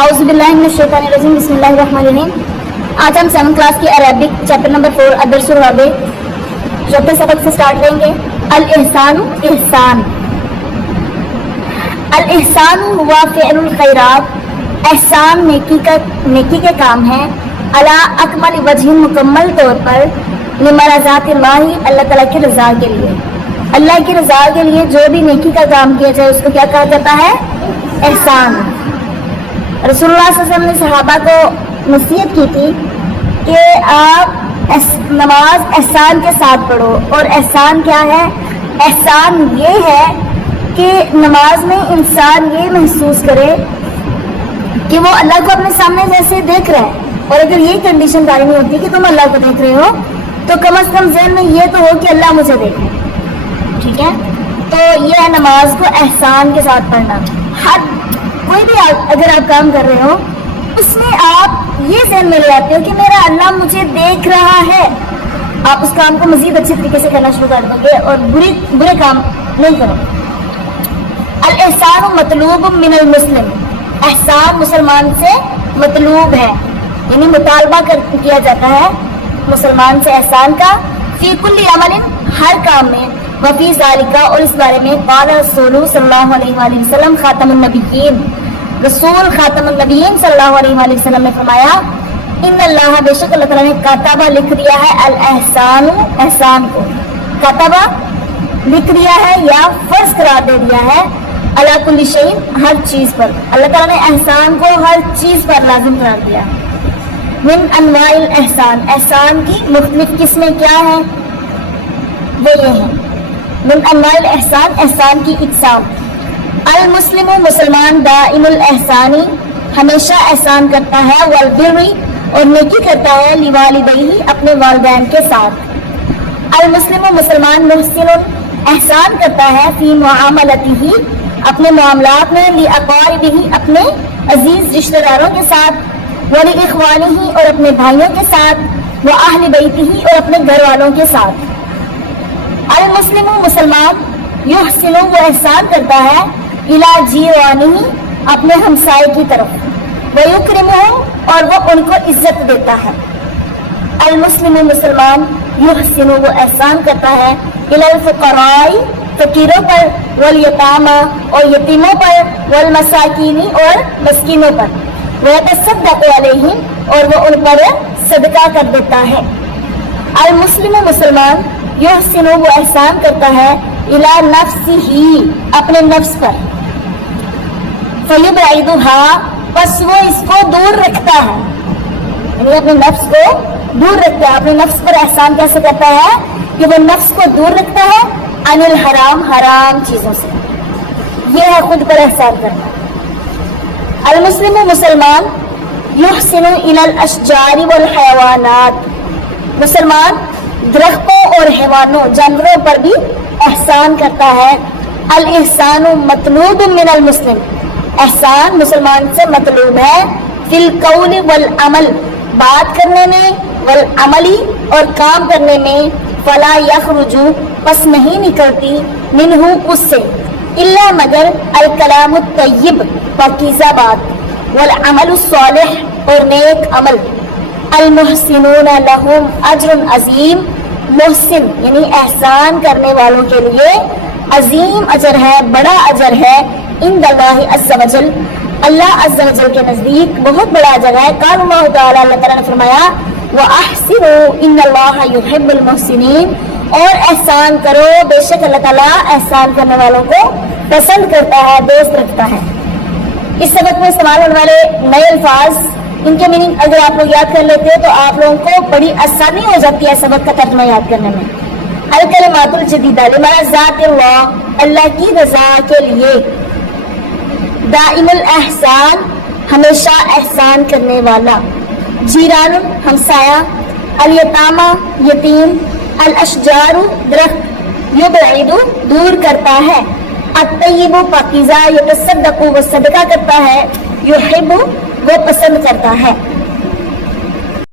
औज़ुबिल्लाहिमिनश्शैतानिर्रजीम बिस्मिल्लाहिर्रहमानिर्रहीम। आज हम 7th क्लास की अरबिक चैप्टर नंबर 4 अदरसुल रबी चौथे सबक से स्टार्ट लेंगे। अल इहसानु इहसान। अल इहसानु हुआ फ़िअलुल खैरात। एहसान नेकी के काम है। अला अकमल वजह मुकम्मल तौर पर लिमरज़ातिल्लाहि अल्लाह ताला की रज़ा के लिए। अल्लाह की रज़ा के लिए जो भी नेकी का काम किया जाए उसको क्या कहा जाता है? एहसान। रसूलुल्लाह सल्लल्लाहु अलैहि वसल्लम ने सहाबा को नसीहत की थी कि आप नमाज एहसान के साथ पढ़ो। और एहसान क्या है? एहसान ये है कि नमाज में इंसान ये महसूस करे कि वो अल्लाह को अपने सामने जैसे देख रहा है। और अगर ये कंडीशन कार्य नहीं होती कि तुम अल्लाह को देख रहे हो तो कम से कम ज़हन में ये तो हो कि अल्लाह मुझे देख रहा है। ठीक है, तो ये है नमाज को एहसान के साथ पढ़ना। हर कोई भी अगर आप काम कर रहे हो उसमें आप ये ज़हन में ले आते हो कि मेरा अल्लाह मुझे देख रहा है, आप उस काम को मजीद अच्छे तरीके से करना शुरू कर दोगे और बुरे काम नहीं करोगे। अल एहसान मतलूब मिनल मुस्लिम। एहसान मुसलमान से मतलूब है, यानी मुतालबा किया जाता है मुसलमान से एहसान का। फी कुल्ली अमलिन, हर काम में। वफी ज़ालिका, और इस बारे में क़ाल रसूल सल्लल्लाहु अलैहि वसल्लम खातमुन नबिय्यीन, रसूल खातमुन नबिय्यीन सल्लल्लाहु अलैहि वसल्लम ने फरमाया इन्नल्लाह, बेशक अल्लाह ताला ने कातबा लिख दिया है अल एहसानु, एहसान को कातबा लिख दिया है या फर्ज करार दे दिया है अला कुल्ली शैइन, हर चीज पर। अल्लाह ताला ने एहसान को हर चीज पर लाजिम करार दिया। मिन अनवाइल एहसान, एहसान की मुख्तलिफ किस्में क्या है वो ये है। मिन अनवाइल एहसान, एहसान की इकसाम। अल मुस्लिम, मुसलमान दाइमुल एहसानी, हमेशा एहसान करता है। वल बिर्री, और नेकी करता है। लिवालिदैहि, अपने वालिदैन के साथ। अल मुस्लिम, मुसलमान मुहसिनुन, एहसान करता है। फी मुआमलतिही, अपने मामलात में। लि अक़ारिबिही, अपने अजीज रिश्तेदारों के साथ। वली इख्वानिही, और अपने भाइयों के साथ। व अहले बैतिही, और अपने घर वालों के साथ। अल मुस्लिम, मुसलमान युहसिनु, वो एहसान करता है। इला जीरानिही, अपने हमसाए की तरफ। व युक्रिमुहु, और वो उनको इज्जत देता है। अल मुस्लिम, मुसलमान युहसिनु, वो एहसान करता है। इलल फुक़राई, फकीरों पर। वल यतामा, और यतीमों पर। वल मसाकीनी, और मस्कीनों पर। व यतसद्दक़ु अलैहिम, और वो उन पर सदका कर देता है। अल मुस्लिम, मुसलमान युहसिनु, वो एहसान करता है। इला नफ्सिही, अपने नफ्स पर। फयुबइदुहा, बस वो इसको दूर रखता है, यानी अपने नफ्स को दूर रखता है। अपने नफ्स पर एहसान कैसे करता है कि वो नफ्स को दूर रखता है अनिल हराम, हराम चीजों से। ये है खुद पर एहसान करना। अल मुस्लिम, मुसलमान युहसिनु इलल अशजारी वल हयवानात, मुसलमान दरख्तों और हैवानों, जानवरों पर भी एहसान करता है। अल एहसानु मतलूब मिनल मुस्लिम, एहसान मुसलमान से मतलूब है। फिल कौल वल अमल, बात करने में। वल अमली, और काम करने में। फला यखरुजु, बस नहीं निकलती। मिनहु, उससे। इल्ला, मगर। अल कलामु तय्यब, पाकीज़ा बात। वल अमलु सालिह, और नेक अमल। अल मुहसिनून लहुम अज्रुन अजीम, मुहसिन यानी एहसान करने वालों के लिए अजीम अजर है, बड़ा अजर है। इंदल्लाहि अज़्ज़ा वजल, अल्लाह अज़्ज़ा वजल के नज़दीक बहुत बड़ा अजर है। क़ाल अल्लाह ताला, अल्लाह ताला ने फरमाया व अहसिनु इन्नल्लाहा युहिब्बुल मुहसिनीन, और एहसान करो, बेशक अल्लाह ताला एहसान करने वालों को पसंद करता है, दोस्त रखता है। इस सबक में इस्तेमाल होने वाले नए अल्फाज, इनके मीनिंग अगर आप लोग याद कर लेते हो तो आप लोगों को बड़ी आसानी हो जाती है सबक का तर्जुमा याद करने में। अल कलिमातुल जदीदा लिमरज़ातिल्लाह, अल्लाह की रज़ा के लिए। दाइमुल एहसान, हमेशा एहसान करने वाला। जीरानुन, हमसाया। अल यतामा, यतीम। अल अशजारु, दरख्त। युबइदु, दूर करता है। अत्तय्यिबु, पाकीज़ा। यतसद्दक़ु, वो सदका करता है। युहिब्बु, वो पसंद करता है।